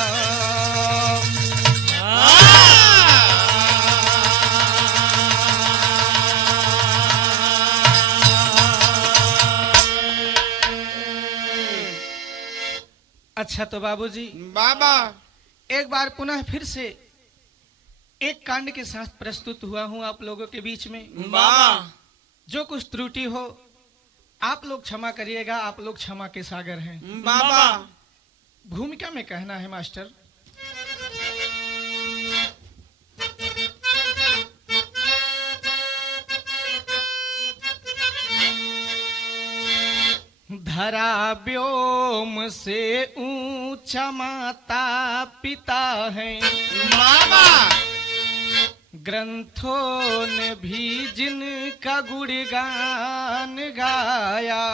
पाया। अच्छा तो बाबूजी बाबा एक बार पुनः फिर से एक कांड के साथ प्रस्तुत हुआ हूं आप लोगों के बीच में। बाबा जो कुछ त्रुटि हो आप लोग क्षमा करिएगा, आप लोग क्षमा के सागर हैं। बाबा भूमिका में कहना है मास्टर। धरा व्योम से ऊंचा माता पिता है, बाबा ग्रंथों ने भी जिनका गुणगान गाया।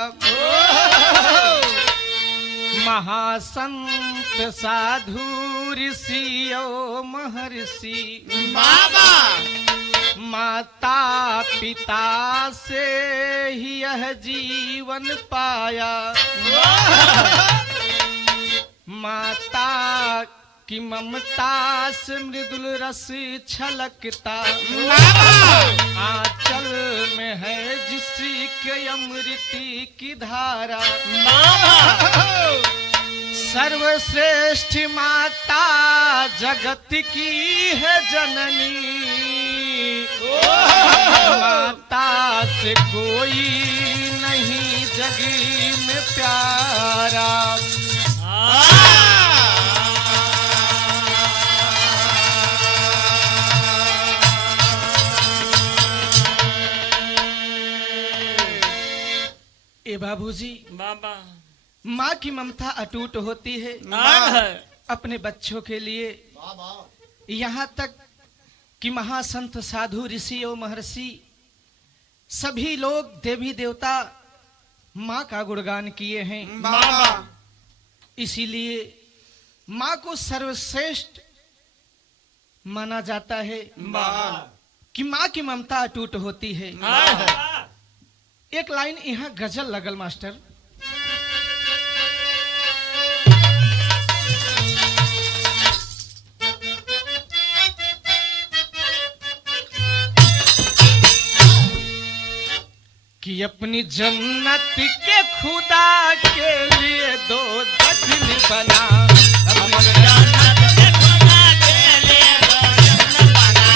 महासंत साधु ऋषियों महर्षि, बाबा माता पिता से ही यह जीवन पाया। माता की ममता से मृदुल रस छलकता, आंचल में है जिसके अमृति की धारा। सर्वश्रेष्ठ माता जगत की है जननी, माता से कोई नहीं जग में प्यारा। ए बाबूजी बाबा माँ की ममता अटूट होती है अपने बच्चों के लिए। यहाँ तक कि महासंत साधु ऋषि और महर्षि सभी लोग देवी देवता माँ का गुणगान किए हैं। बाबा इसीलिए माँ को सर्वश्रेष्ठ माना जाता है कि माँ की ममता अटूट होती है। एक लाइन यहाँ गजल लगल मास्टर। कि अपनी जन्नत के खुदा के लिए दो दखन बना, अपनी जन्नत के खुदा के लिए दो जन्नत बना,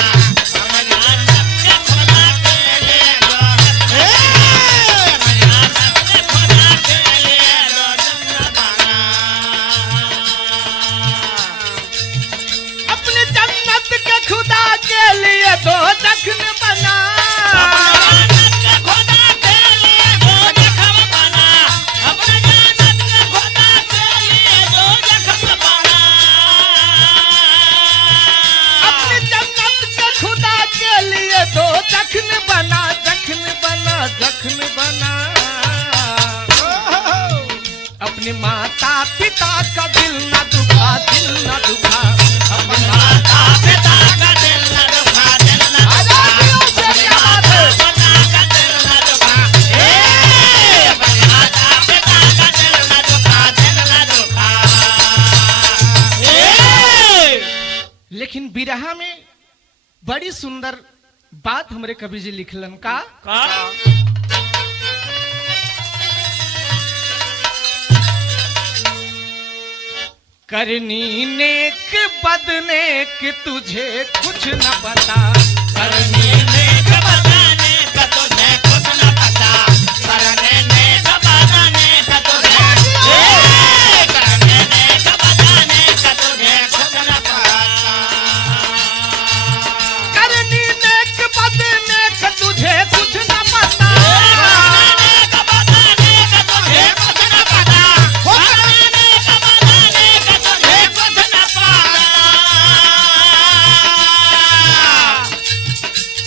अपनी जन्नत के खुदा के लिए दो, अपनी जन्नत के खुदा के लिए दो जन्नत बना। अपनी जन्नत के खुदा के लिए दो दखन बना, जख्म बना। अपने माता पिता का दिल न दुखा, दिल न दुखा। अपने माता पिता का दिल न दुखा, दिल न दुखा। अपने माता पिता का दिल न दुखा, अपने माता पिता का दिल न दुखा, दिल न दुखा। लेकिन बिरहा में बड़ी सुंदर बात हमरे कवि जी लिखलन का करनी नेक बदनेक तुझे कुछ न पता, करनी नेक बदनेक तुझे कुछ न पता, करने नेक बदनेक तुझे, करने नेक बदनेक तुझे कुछ न पता। करनी नेक बदनेक तुझे कुछ न पता, नेक बदनेक तुझे कुछ न पता, करने नेक बदनेक तुझे कुछ न पता।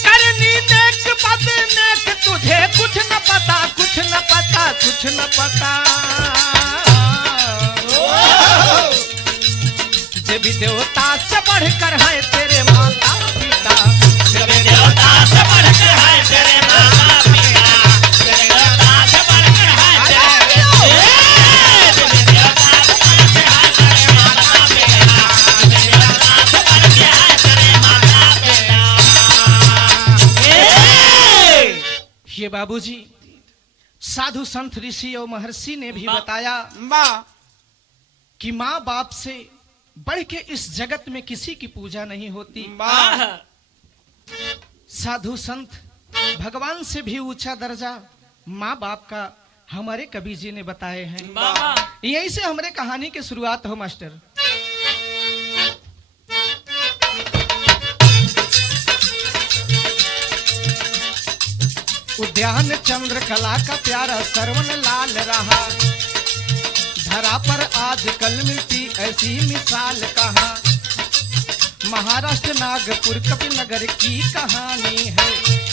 करनी नेक बदनेक तुझे कुछ न पता, कुछ न पता, कुछ न पता। देवी देवता से बढ़कर है तेरे माता पिता, तेरे देवता से बढ़कर है तेरे माता पिता, तेरे देवता से बढ़कर है तेरे देवता से बढ़कर है तेरे माता पिता। बाबूजी, साधु संत ऋषि और महर्षि ने भी वाह। बताया वाह कि माँ बाप से बढ़ के इस जगत में किसी की पूजा नहीं होती। वाह साधु संत भगवान से भी ऊंचा दर्जा माँ बाप का हमारे कबीर जी ने बताए हैं। बाबा यहीं से हमारे कहानी की शुरुआत हो मास्टर। उद्यान चंद्र कला का प्यारा सरवण लाल रहा, धरा पर आजकल मिलती ऐसी मिसाल कहाँ। महाराष्ट्र नागपुर कपिनगर की कहानी है,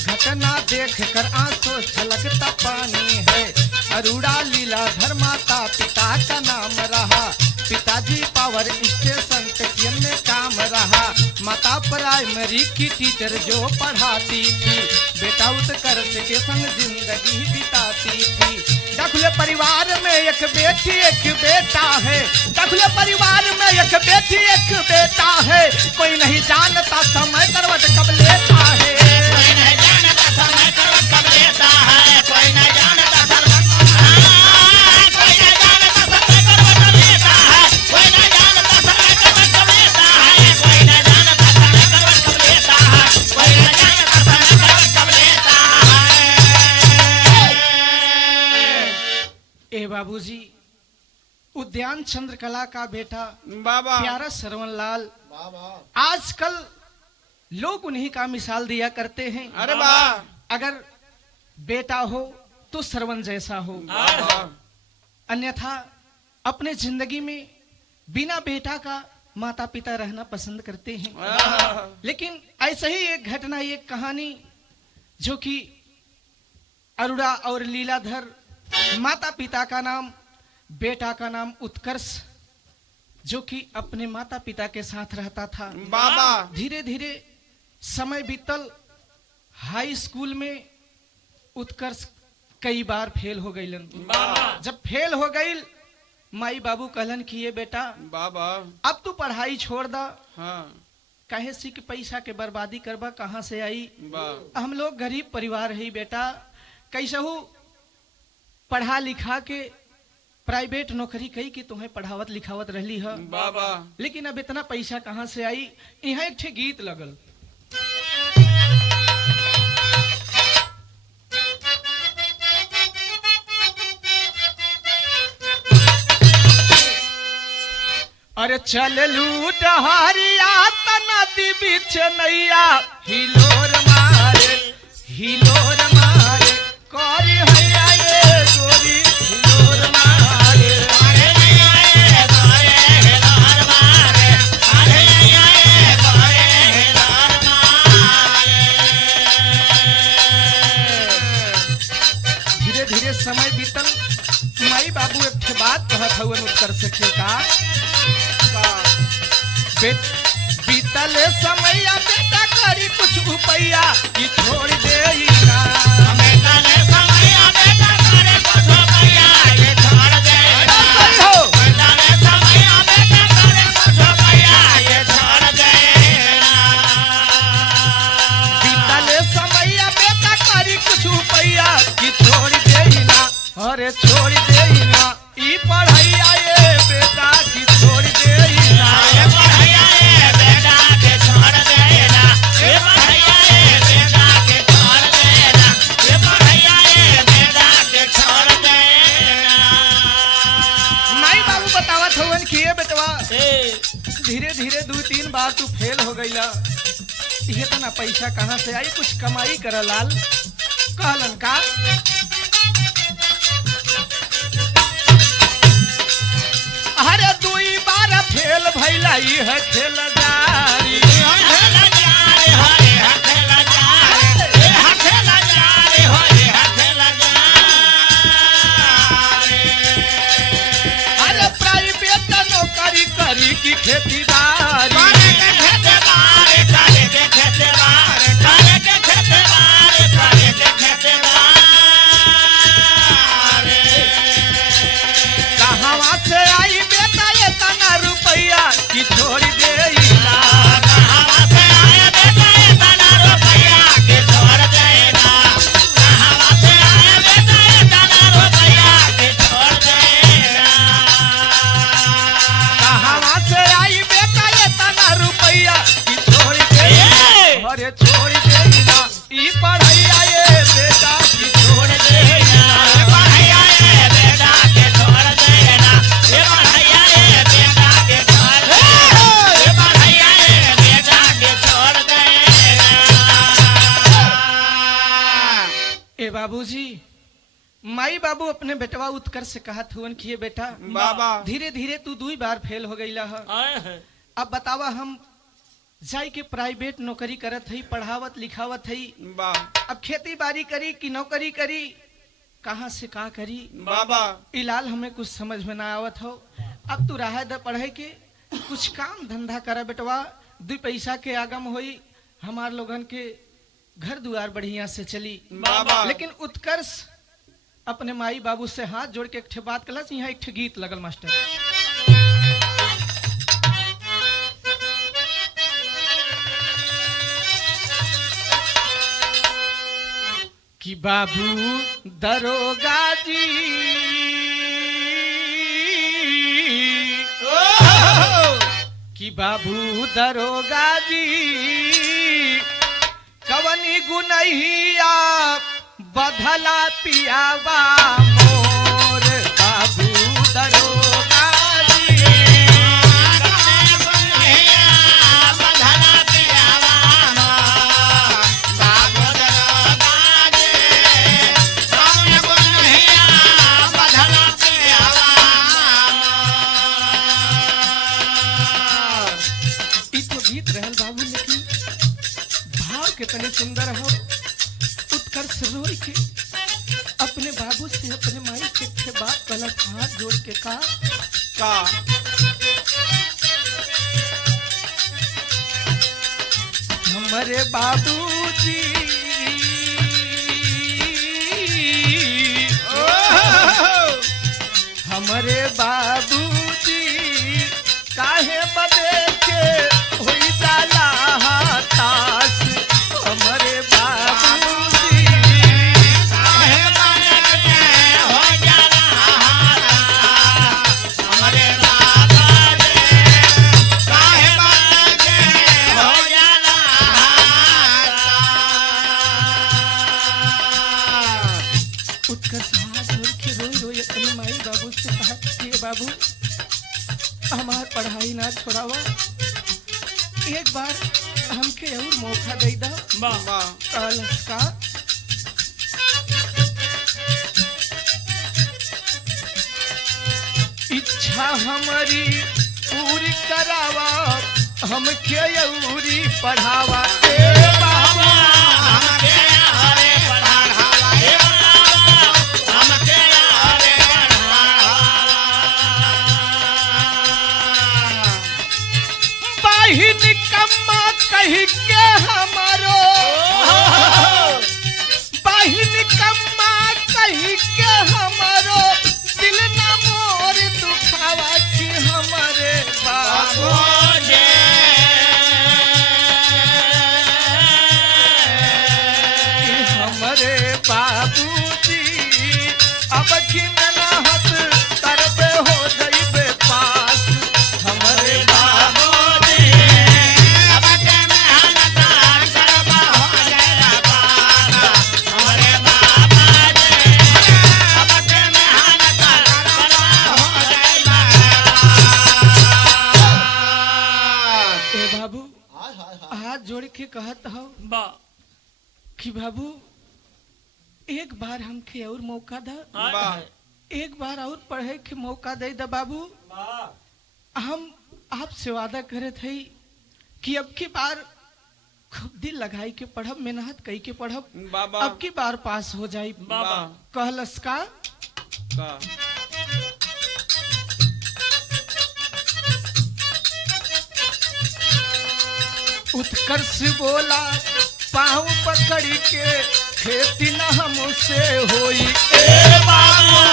घटना देख कर आंसू छलकता पानी है। अरुड़ा लीलाधर माता पिता का नाम रहा, पिताजी पावर स्टेशन टेकियन में काम रहा। माता प्राइमरी की टीचर जो पढ़ाती थी, बेटा उत्कर्ष के संग जिंदगी बिताती थी। दखले परिवार में एक बेटी एक बेटा है, दखले परिवार में एक बेटी एक बेटा है। कोई नहीं जानता समय करवट कब लेता है, कोई नहीं जानता समय करवट कब लेता है, कोई नहीं जानता कोई नहीं जानता समय करवट कब लेता है, कोई नहीं जानता समय करवट कब लेता है, कोई नहीं जानता समय करवट कब लेता है, कोई नहीं जानता समय करवट कब लेता है। ए बाबूजी, उद्यान चंद्रकला का बेटा बाबा प्यारा सरवण लाल, आजकल लोग उन्हीं का मिसाल दिया करते हैं। अरे वाह अगर बेटा हो तो सरवण जैसा हो, अन्यथा अपने जिंदगी में बिना बेटा का माता पिता रहना पसंद करते हैं। लेकिन ऐसे ही एक घटना, एक कहानी जो कि अरुड़ा और लीलाधर, माता पिता का नाम, बेटा का नाम उत्कर्ष, जो कि अपने माता पिता के साथ रहता था। बाबा धीरे धीरे समय बीतल, हाई स्कूल में उत्कर्ष कई बार फेल हो गईलन। जब फेल हो गई, माई बाबू कहलन कि ये बेटा बाबा अब तू पढ़ाई छोड़ दा, हाँ कहे सी कि पैसा के बर्बादी करबा, कहाँ से आई। वाह हम लोग गरीब परिवार है बेटा, कैसहू पढ़ा लिखा के प्राइवेट नौकरी कई कि तुम्हें पढ़ावत लिखावत रहली है, बाबा लेकिन अब इतना पैसा कहाँ से आई। यहाँ एक ठे गीत लगल, अरे चल लू डहरिया नदी बीच नैया, हिलोर मारे हिलोर मारे, करी हैया ये गोरी हिलोर मारे। अरे ये गोरे हिलोर मारे, अरे ये गोरे हिलोर मारे। धीरे धीरे समय बीतल, माई बाबू एक ठे बात कहत हवन उत्कर्ष के का बीतल समैया बेटा करी कुछ रुपैया कि छोड़ दे ना। बेटा ले समैया बेटा करे कुछ रुपैया ये छोड़ दे ना। बेटा ले समैया बेटा करे कुछ रुपैया ये छोड़ दे ना। बीतल समैया बेटा करी कुछ रुपैया कि छोड़ दे ना, अरे छोड़ दे ना। ई पढ़ैया ये बेटा कि छोड़ दे ना। ये पढ़ैया ये बेटा के छोड़ दे ना, ये पढ़ैया ये बेटा के छोड़ दे ना, ये पढ़ैया ये बेटा के छोड़ दे ना। माई बाबू बतावत हवन कि ये बेटवा धीरे धीरे 2-3 बार तू फेल हो गईला, ये तो ना पैसा कहाँ से आई, कुछ कमाई कर लाल। कहलन का अरे 2 बार फेल भैला है खेलदारी। हथेला जारे हरे हथेला जारे, ए हथेला जारे हरे हथेला जारे। अरे प्राइवेट नौकरी करी की खेतीदारी। करे के खेते बारे, करे के खेते बारे, करे के खेते बारे, करे के खेते बारे। कहाँ से आई बेटा ये तना रुपैया कि छोड़ दे माई बाबू अपने बेटवा उत्कर्ष से कहत हुवन कि ये बेटा बाबा धीरे धीरे तू 2 बार फेल हो गईला ह। आए है अब बतावा हम जाई के प्राइवेट नौकरी करत हई, पढ़ावत लिखावत हई, बा अब खेती बाड़ी करी कि नौकरी करी, कहाँ से का करी बाबा इलाल हमें कुछ समझ में ना आवत हो। अब तू रहा द पढ़े के कुछ काम धंधा करा बेटवा, 2 पैसा के आगम होई, हमार लोगन के घर दुआर बढ़िया से चली। बाबा लेकिन उत्कर्ष अपने माई बाबू से हाथ जोड़ के एक ठे बात कलस। यहाँ एक ठे गीत लगल मास्टर कि बाबू दरोगा जी कि बाबू दरोगा जी कवनी गुनहिया बधला पियावा मोर बाबू दरोगा जी। ई तो गीत रहल बाबू, लेकिन भाव कितने सुंदर हो। उत्कर्ष रोई के अपने बाबू से अपने माई से के बात गलत हाथ जोड़ के कहा का हमारे बाबूजी हमारे बाबूजी काहे बदे के होई जाला हताश। हमारे बाबूजी उत्कर्ष हाथ जोड़ के रोई रोई अपने माई बाबू से कहा कि बाबू हमार पढ़ाई ना छोड़ावा, एक बार हमके और मौका दे दा। बा कहलस का इच्छा हमारी पूरी करावा, हमके औरी पढ़ावा ए बाबा। बाहिन कम्मा कही के हमारो बाहिन कम्मा कही के हमारो दिल न मोर दुखावा कि हमारे बाबू कि हमारे बाबूजी अब की मेहनत करबे हो जइबे पास। हमारे बाबूजी ए बाबू हाथ जोड़ के कहत हो बा कि बाबू एक बार हमके और मौका दा, बा एक बार और पढ़े के मौका दे दा बाबू। हम आपसे वादा करे थे कि अब की बार खूब दिल लगाई के पढ़ब, मेहनत कई के पढ़ब, बाबा अब की बार पास हो जाई। बाबा कहलस का का उत्कर्ष बोला पाँव पकड़ के खेती न हमसे होई ए बाबा।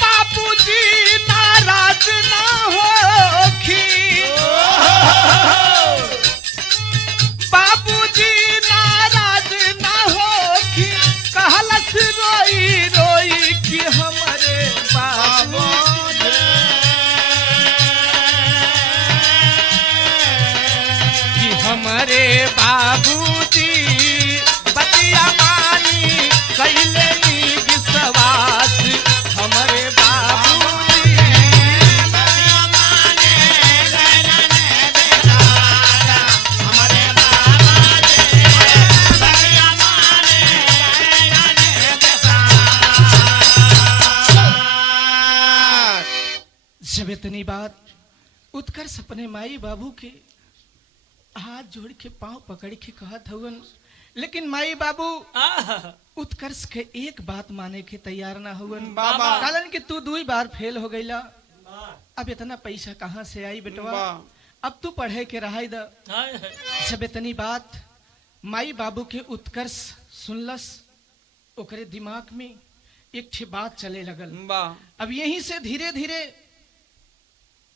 बापूजी नाराज ना होखी, बापूजी नाराज ना होखी, कहलस रोई रोई कि हमारे बाबू कि हमारे बाबूजी बतिया मानी कैले नी विश्वास। हमारे बाबूजी इतनी बात उत्कर्ष अपने माई बाबू के हाथ जोड़ के पांव पकड़ के कहत हवन, लेकिन माई बाबू उत्कर्ष के एक बात माने के तैयार ना हुवन। बाबा। कारण कि तू 2 बार फेल हो गईला, अब इतना पैसा कहाँ से आई बेटवा, अब तू पढ़े के रहा द। जब इतनी बात माई बाबू के उत्कर्ष सुनलस, ओकरे दिमाग में एक ठे बात चले लगल। अब यहीं से धीरे धीरे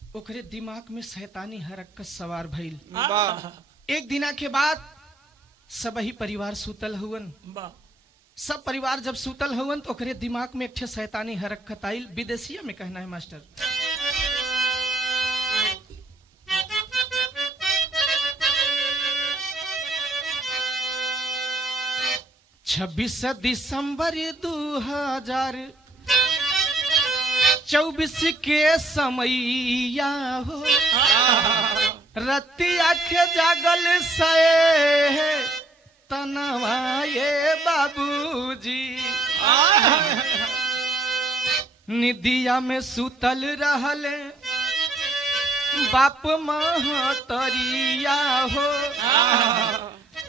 ओकरे दिमाग में शैतानी हरकत सवार भइल। एक दिना के बाद सब ही परिवार सुतल हुवन। सब परिवार जब सुतल हुवन तो ओकरे दिमाग में एक ठे शैतानी हरकत आइल। विदेशिया में कहना है मास्टर, 26 दिसंबर 2024 के समैया हो, रतिया के जागल से तनवाए बाबूजी, निदिया में सुतल रहले बाप महतरिया हो,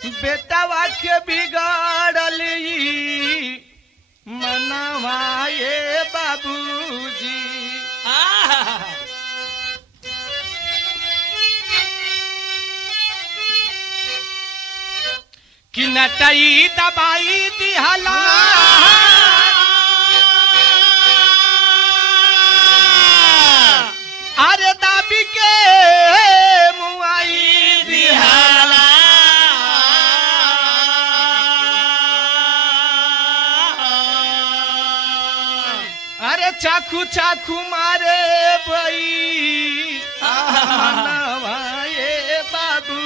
बेटावा के बिगाड़ल मनवाए बाबूजी। कि नटई दबाई दिहला अरे दाबी के मुआई दिहला, अरे चाकू चाकू मारे बई मनवाए बाबू।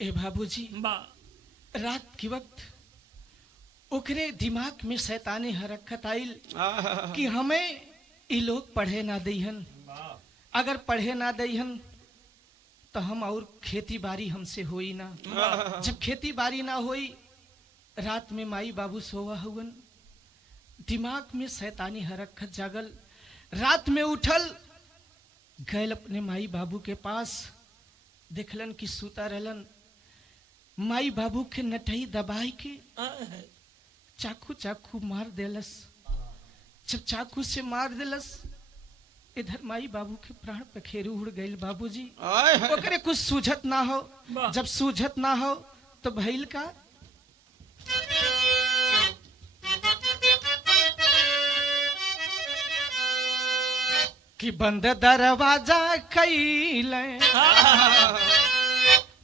ए बाबूजी, रात के वक्त ओकरे दिमाग में शैतानी हरकत आइल कि हमें ये लोग पढ़े ना दईहन, अगर पढ़े ना दईहन तो हम और खेती बाड़ी हमसे होई ना। जब खेती बाड़ी ना होई, रात में माई बाबू सोवा हुवन, दिमाग में शैतानी हरकत जागल। रात में उठल गए अपने माई बाबू के पास, देखलन कि सूता रहलन। माई बाबू के नटई दबाई के चाकू चाकू मार देलस। जब चाकू से मार देलस, इधर माई बाबू के प्राण पखेरु उड़ गई। बाबूजी ओकरे कुछ सूझत ना हो। जब सूझत ना हो तो भइल का, कि बंद दरवाजा कैले,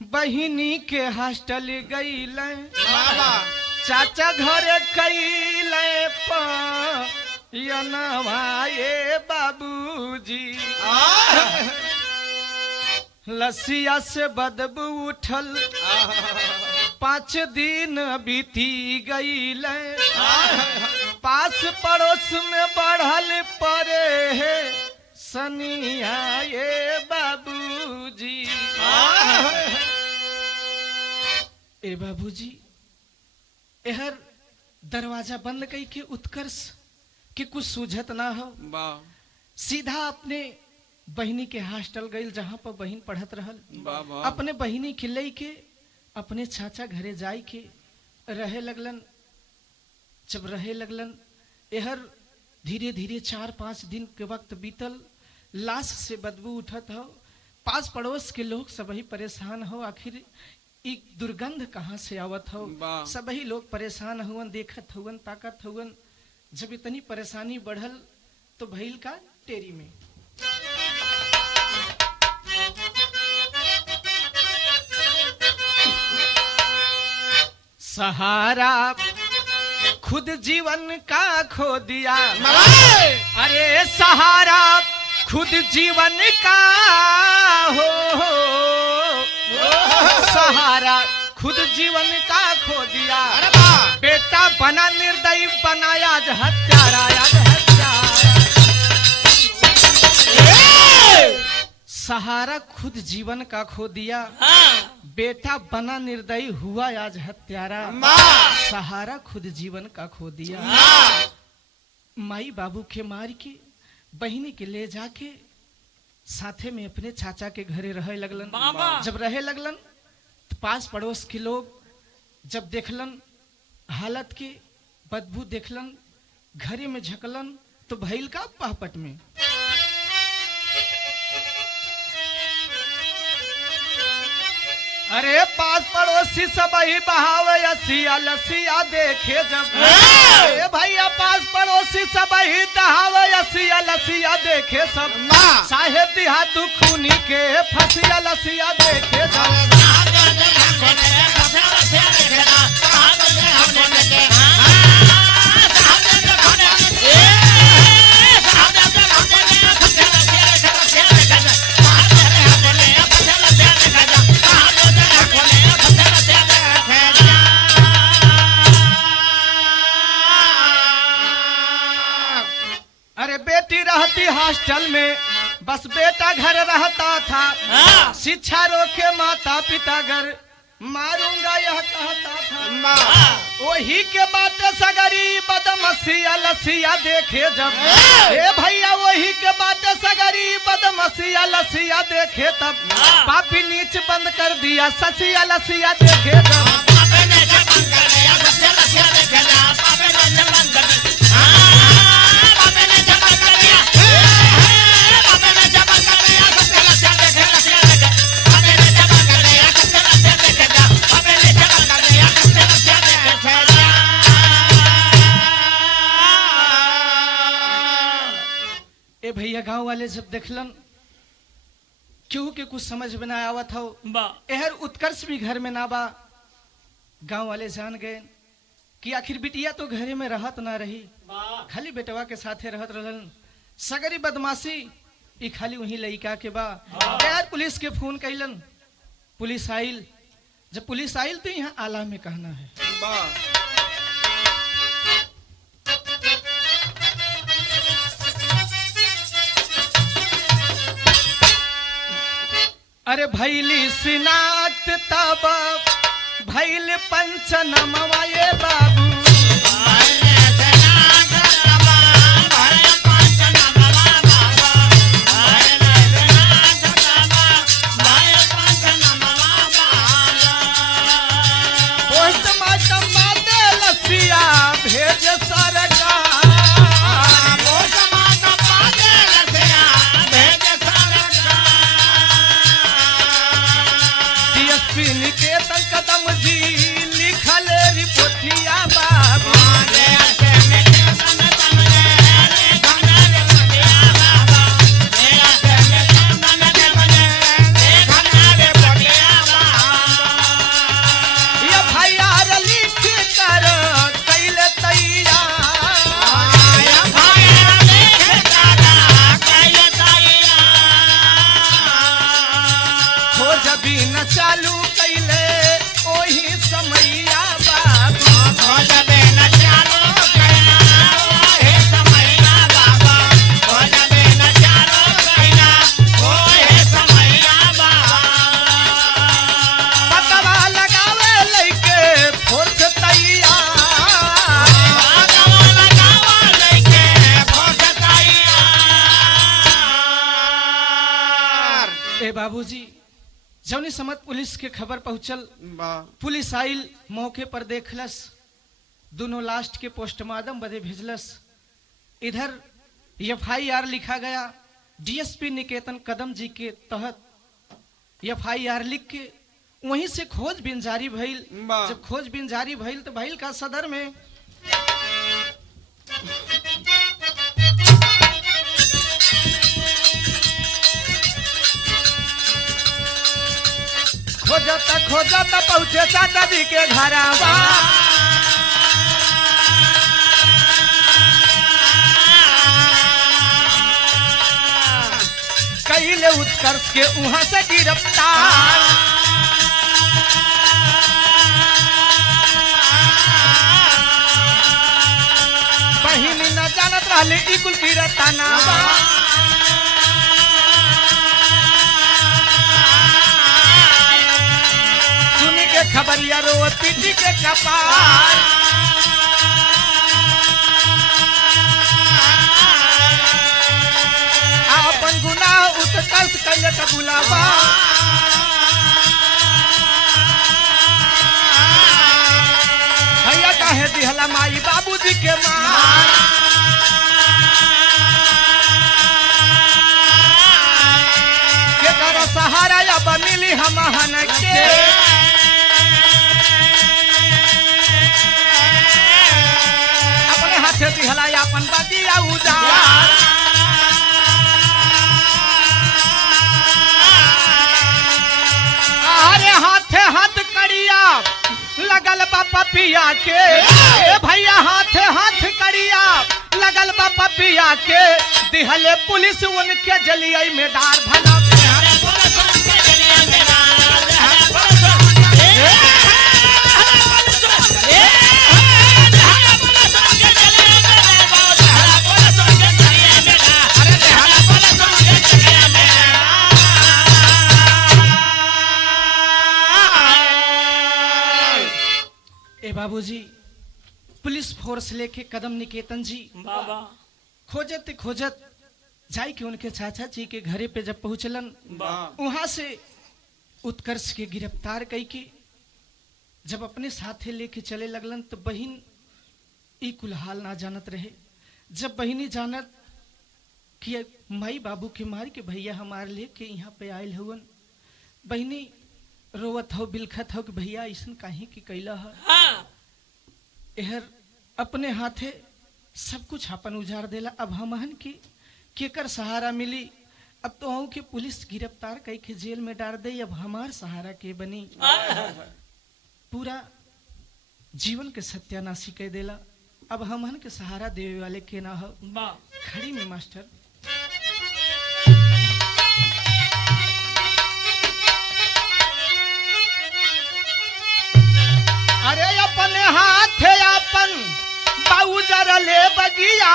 बहिनी के हॉस्टल गईले, चाचा घर कैले यनवाए बाबूजी। लसिया से बदबू उठल, 5 दिन बीती गईले, पास पड़ोस में बढ़ल पड़े है सनियाए बाबूजी। ए बाबूजी, एहर दरवाजा बंद कई के उत्कर्ष कि कुछ सूझत ना हो, सीधा अपने बहिनी के हॉस्टल गई जहाँ पर बहन पढ़त रहल। अपने बहिनी के ले के अपने चाचा घरे जाय के रहे लगलन। जब रहे लगलन, एहर धीरे धीरे 4-5 दिन के वक्त बीतल। लाश से बदबू उठत हो, पास पड़ोस के लोग सबही परेशान हो, आखिर एक दुर्गंध कहाँ से आवत हो। सबही लोग परेशान हुवन, देखत हुवन, ताकत हुवन। जब इतनी परेशानी बढ़ल तो भइल का, टेरी में सहारा खुद जीवन का खो दिया। अरे सहारा खुद जीवन का हो, सहारा खुद जीवन का खो दिया। बेटा बना निर्दयी, बनाया आज हत्यारा, आज हत्यारा। सहारा खुद जीवन का खो दिया, बेटा बना निर्दयी हुआ आज हत्यारा। सहारा खुद जीवन का खो दिया, माई बाबू के मार के बहिनी के ले जाके साथे में अपने चाचा के घरे रहे लगलन। जब रहे लगलन तो पास पड़ोस के लोग जब देखलन हालत के बदबू देखलन, घरे में झकलन तो भइल का पहपट में। अरे पास पड़ोसी सब ही बहावे असिया लसिया देखे जब, अरे भैया पास पड़ोसी सब ही दहावे असिया लसिया देखे सब, साहेब दिहा तू खूनी के फसिया लसिया देखे जब। अरे बेटी रहती हॉस्टल में, बस बेटा घर रहता था, शिक्षा रोके माता पिता घर मारूंगा यह कहता था। वही के बात सगरी बदमसिया लसिया देखे जब, हे भैया वही के बात सगरी बदमसिया लसिया देखे तब, पापी नीच बंद कर दिया ससिया लसिया देखे जब। ए भैया गांव वाले जब देखलन क्यों के कुछ समझ में ना आवत हो, एहर उत्कर्ष भी घर में ना बा। गांव वाले जान गए कि आखिर बिटिया तो घरे में रहत ना रही, खाली बेटवा के साथे रहत रहलन। सगरी बदमाशी ई खाली वही लइका के बा। यार पुलिस के फोन कैलन, पुलिस आइल। जब पुलिस आइल तो यहाँ आला में कहना है। अरे भैली सिनात तब भैल पंचनमवा ये बाबू, पोस्टमार्टम बादे लसिया भेज सरकार, निकेतन कदम जी लिखल रिपोर्टिया बाबू। ये भैया लिख कर कैले तैयार, खोज भी न चालू कैले ओही समैया बाबू। खोज भी न चालू कैला ओही समैया बाबा, खोज भी न चालू कैला ओही समैया बाबा। पतवा लगावे लइके फोर्स तैयार, पतवा लगावे लइके फोर्स तैयार। ए बाबूजी जौनी समत पुलिस के खबर पहुंचल, पुलिस आइल मौके पर देखलस, दोनों लास्ट के पोस्टमार्टम बदे भेजलस। इधर एफआईआर लिखा गया डीएसपी निकेतन कदम जी के तहत। एफआईआर लिख के वहीं से खोजबीन जारी भइल। जब खोजबीन जारी भइल तो भइल का सदर में खोजत पहुंचे चाचा जी के घरवा, कैले उत्कर्ष के वहां से गिरफ्तार। बहिन न जानत रहले ई कुल गिरताना, खबरिया रोती जी के कपार अपन गुनाह उत्कर्ष कैले का बुलावा भैया काहे दिहला माई बाबूजी के मार के कर सहारा या मिली हम हन के अपने हाथे दिहला अपन बदिया उजार अरे हाथे हाथ करिया लगल बा पपिया के ए भैया हाथे हाथ करिया लगल बा पपिया के दिहले पुलिस उनके जलिया में डार भला ए बाबूजी पुलिस फोर्स लेके कदम निकेतन जी बाबा खोजत खोजत जाई के उनके चाचा जी के घरे पे जब पहुंचलन वहां से उत्कर्ष के गिरफ्तार कई के जब अपने साथे लेके चले लगलन तो बहिन ई कुल हाल ना जानत रहे जब बहिनी जानत कि माई बाबू के मार के भैया हमारे लेके यहाँ पे आयल हुवन बहिनी रोवत हो बिलखत हो कि भैया ऐसा काहे की कैला है हाँ एहर अपने हाथे सब कुछ अपन उजाड़ देला अब हमहन की केकर सहारा मिली अब तो हूँ कि पुलिस गिरफ्तार कई के जेल में डाल दे अब हमार सहारा के बनी पूरा जीवन के सत्यानाशी कह देला अब हमहन के सहारा देवे वाले के ना हो खड़ी में मास्टर अरे अपने हाथ अपन बाउजर ले बगिया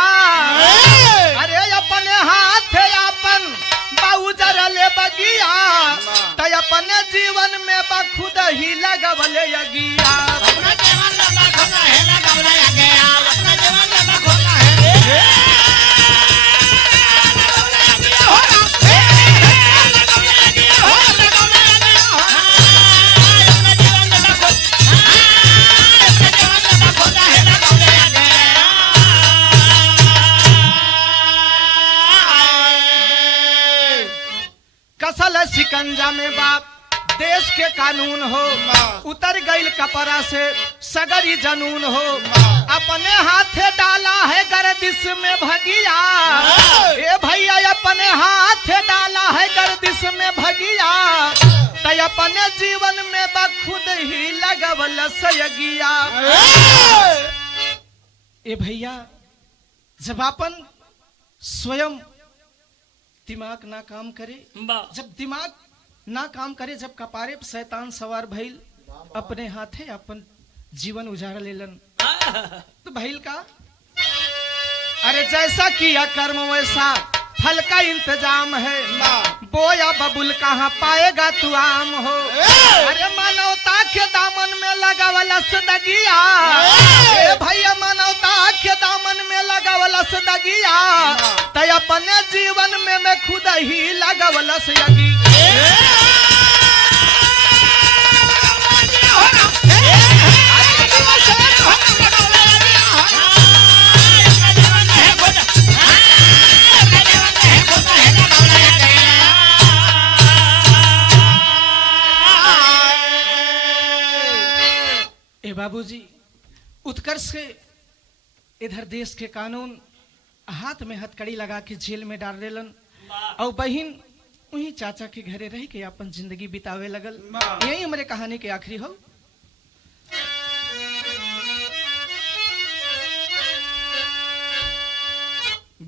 अरे अपने हाथ अपन बाउजर ले बगिया तो अपने जीवन में बखुद ही लगवले यगिया कसल शिकंजा में बाप देश के कानून हो उतर गईल कपड़ा से सगरी जनून हो अपने हाथे डाला है गर्दिश में भगिया ए भैया अपने हाथे डाला है गर्दिश में भगिया तो अपने जीवन में बखुद ही लगवल सयगिया ए भैया जब अपन स्वयं दिमाग ना काम करे जब दिमाग ना काम करे जब कपारे पे शैतान सवार भइल अपने हाथे अपन जीवन उजाड़ लेलन तो भइल का अरे जैसा किया कर्म वैसा फल का इंतजाम है बोया बबुल कहाँ पाएगा तू आम हो अरे मानवता के दामन में लगा वाला सदगिया भैया मानवता के दामन में लगा वाला सदगिया तो अपने जीवन में मैं खुद ही लगा वाला सगी बाबूजी उत्कर्ष के इधर देश के कानून हाथ में हथकड़ी लगा के जेल में डाल देलन और बहिन वही चाचा के घरे रह के अपन जिंदगी बितावे लगल यही हमारे कहानी के आखिरी हो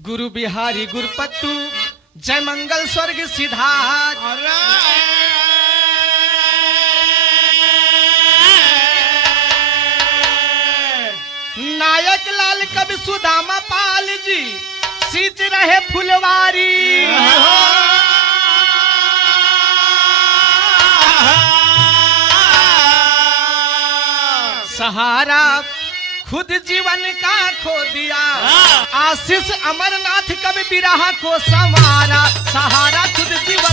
गुरु बिहारी गुरुपत्तु जय मंगल स्वर्ग सिद्धार्थ नायक लाल कवि सुदामा पाल जी सींच रहे फुलवारी सहारा खुद जीवन का खो दिया, आशीष अमरनाथ कब बिरहा को संवारा, सहारा खुद जीवन